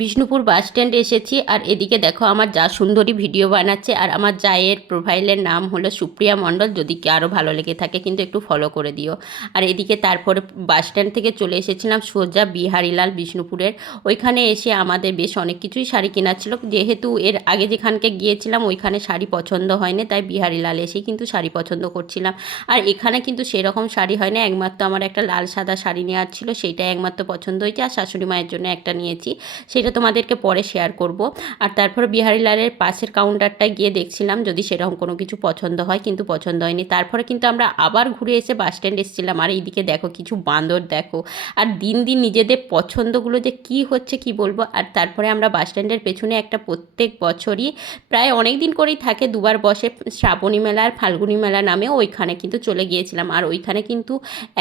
Bishnupur bus stand এসেছি আর এদিকে দেখো আমার যা সুন্দরী ভিডিও বানাচ্ছে। আর আমার জায়ের প্রোফাইলের নাম হলো সুপ্রিয়া মণ্ডল, যদি আরও ভালো লেগে থাকে কিন্তু একটু ফলো করে দিও। আর এদিকে তারপরে বাস স্ট্যান্ড থেকে চলে এসেছিলাম সোজা বিহারীলাল বিষ্ণুপুরের। ওইখানে এসে আমাদের বেশ অনেক কিছুই শাড়ি কেনার ছিল, যেহেতু এর আগে যেখানকে গিয়েছিলাম ওইখানে শাড়ি পছন্দ হয়নি, তাই বিহারীলাল এসেই কিন্তু শাড়ি পছন্দ করছিলাম। আর এখানে কিন্তু সেরকম শাড়ি হয় না, একমাত্র আমার একটা লাল সাদা শাড়ি নেওয়ার ছিল, সেইটাই একমাত্র পছন্দ হয়েছে। আর শাশুড়ি মায়ের জন্য একটা নিয়েছি, সেটা তোমাদেরকে পরে শেয়ার করব। আর তারপর বিহারীলালের পাশের কাউন্টারটায় গিয়ে দেখছিলাম যদি সেরকম কোনো কিছু পছন্দ হয়, কিন্তু পছন্দ হয়নি। তারপরে কিন্তু আমরা আবার ঘুরে এসে বাস স্ট্যান্ড এসেছিলাম। আর এইদিকে দেখো কিছু বান্দর দেখো, আর দিন দিন নিজেদের পছন্দগুলো যে কি হচ্ছে কি বলবো। আর তারপরে আমরা বাস স্ট্যান্ডের পেছনে একটা প্রত্যেক বছরই প্রায় অনেক দিন করেই থাকে, দুবার বসে, শ্রাবণী মেলা আর ফাল্গুনী মেলা নামে, ওইখানে কিন্তু চলে গিয়েছিলাম। আর ওইখানে কিন্তু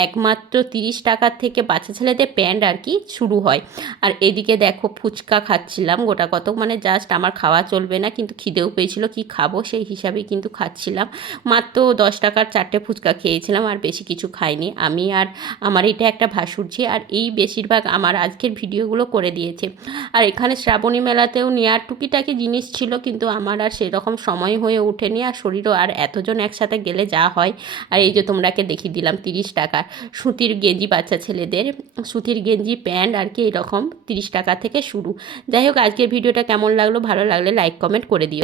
একমাত্র 30 টাকার থেকে বাচ্চা ছেলেদের প্যান্ট আর কি শুরু হয়। আর এদিকে দেখো ফুচকা খাচ্ছিলাম গোটা কত, মানে জাস্ট আমার খাওয়া চলবে না, কিন্তু খিদেও পেয়েছিল, কি খাবো সেই হিসাবেই কিন্তু খাচ্ছিলাম। মাত্র 10 টাকার 4টে ফুচকা খেয়েছিলাম, আর বেশি কিছু খাইনি আমি। আর আমার এটা একটা ভাসুরঝি, আর এই বেশিরভাগ আমার আজকের ভিডিওগুলো করে দিয়েছে। আর এখানে শ্রাবণী মেলাতেও নেওয়ার টুকিটাকি জিনিস ছিল, কিন্তু আমার আর সেরকম সময় হয়ে ওঠেনি, আর শরীরও আর এতজন একসাথে গেলে যা হয়। আর এই যে তোমরাকে দেখিয়ে দিলাম 30 টাকার সুতির গেঞ্জি, বাচ্চা ছেলেদের সুতির গেঞ্জি প্যান্ট আর কি এরকম 30 টাকা থেকে শুরু। যাই হোক, আজকের ভিডিওটা কেমন লাগলো, ভালো লাগলে লাইক কমেন্ট করে দিও।